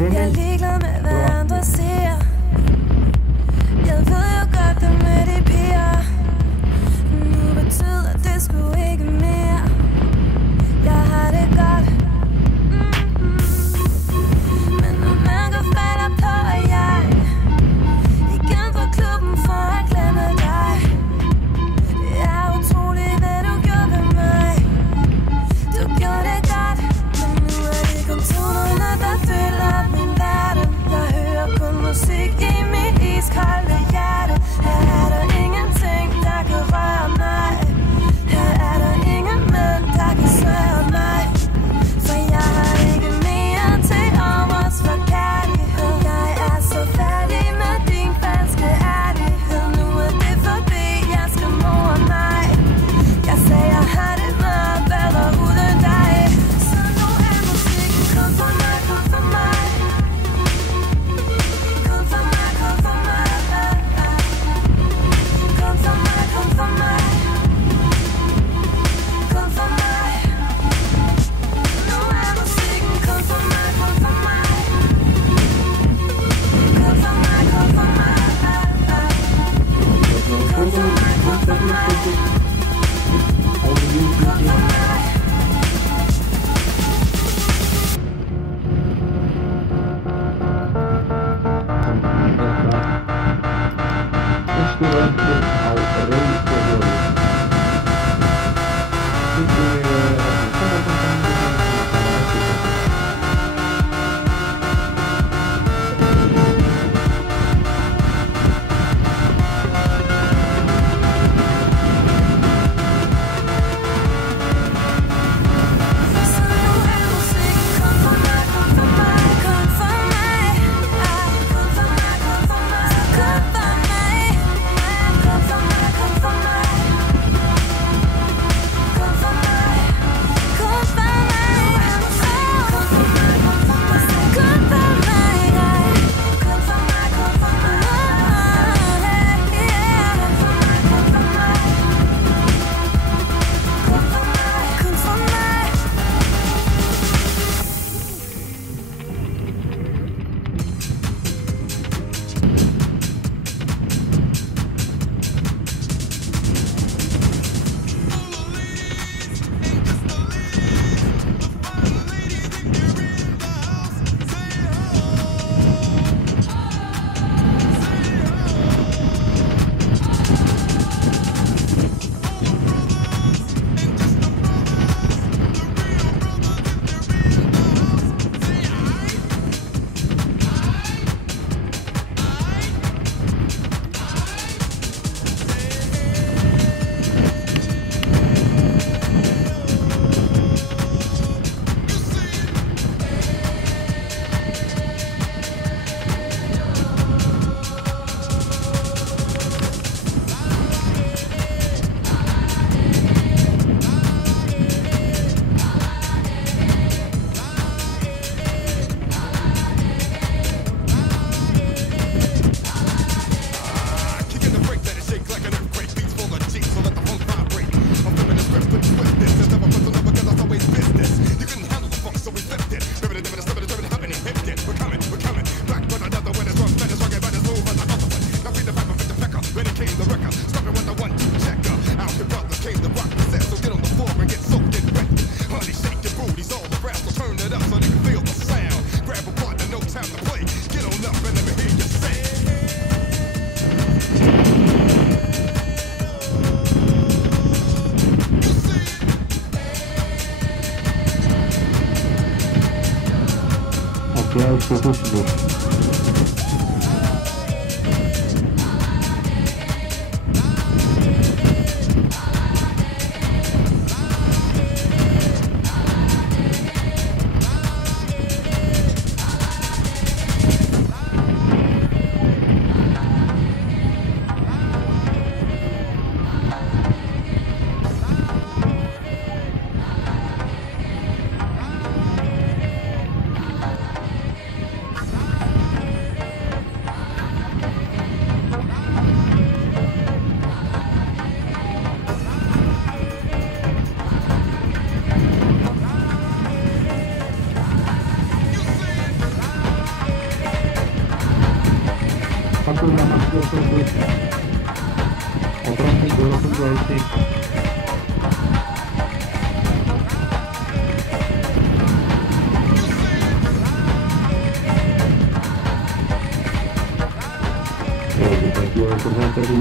Jeg er ligeglad med, hvad andre siger. Jeg ved jo godt, det med de piger. Nu betyder det sgu ikke mere. Jeg har det godt. Men når man går falder på, at jeg igen på klubben for at glemme dig. Det er utroligt, hvad du gjorde ved mig. Du gjorde det godt. Men nu er det kun tonerne, der fylder min verden. Jeg hører kun musik i mit iskolde hjerte. Her er der ingenting, der kan røre mig. Her er der ingen mænd, der kan sløre mig. For jeg har ikke mere til overs for kærlighed. Jeg er så færdig med din falske ærlighed. Nu er det forbi, jeg skal more mig. Jeg sagde, jeg har det meget bedre uden dig. Så nu er musikken kun for mig, kun for mig. Kun for mig, kun for mig. Kun for mig, kun for mig. Kun for mig. Nu er musikken kun for mig, kun for mig. Kun for mig, kun for mig. Kun for mig, kun for mig. Kun for mig.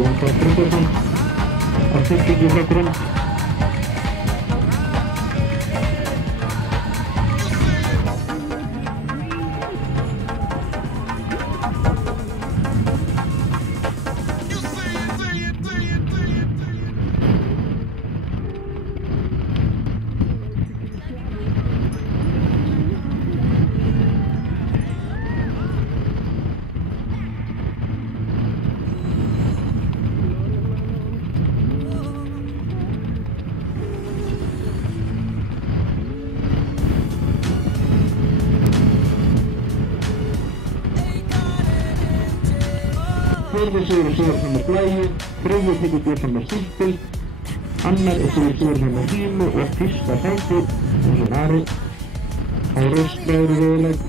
Jón Þór Tryggvason á styrkingu frá Grund. Fjórði sigur Sigurðssonar Blæju, þriðji sigur Björnssonar Sýstil, annar sigur Sigurðssonar Hímu og fyrsta sæti eins og Ari á röstlegri riðleik.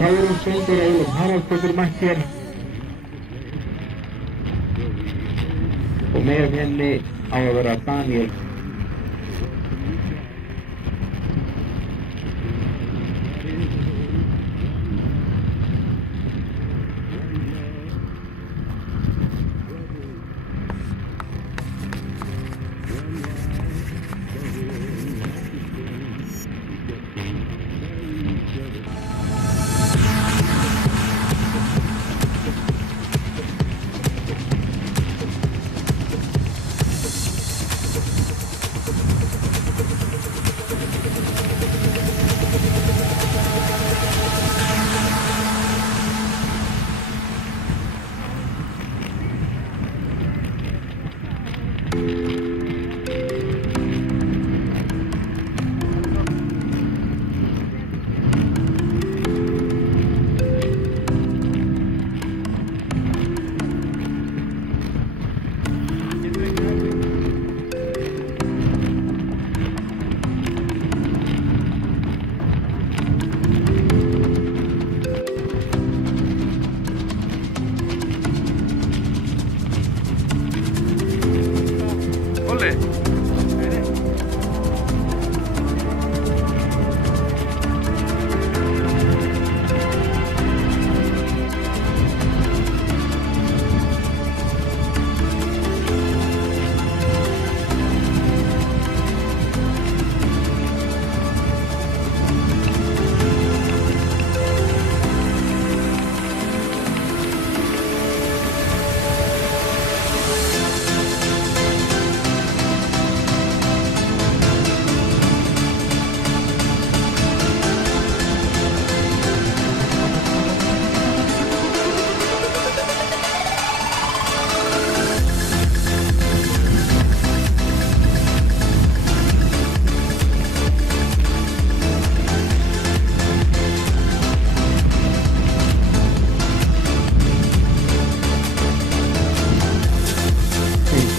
Þráðurinn Sveinbjörg Eilum Haraldsdóttir mætt hér og með henni á að vera Daniel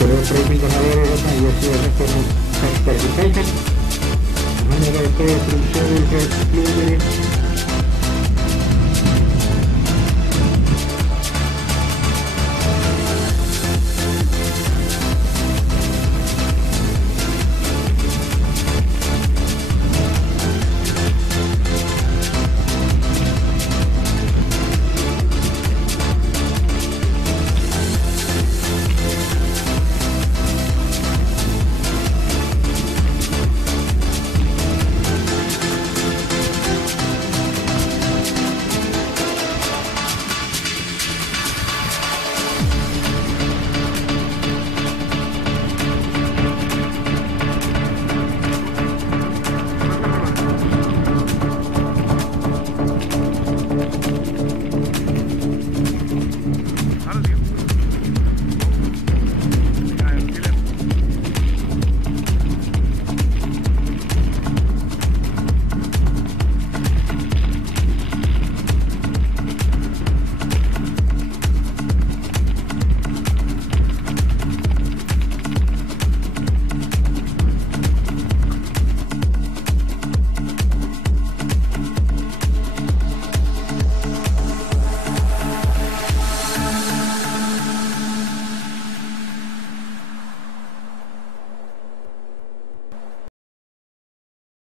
einhverjar breytingar hafa verið hérna, ég sé að þetta nú Kasper í tækinn. Hann að stegja fyrir sjöður frá flugveri.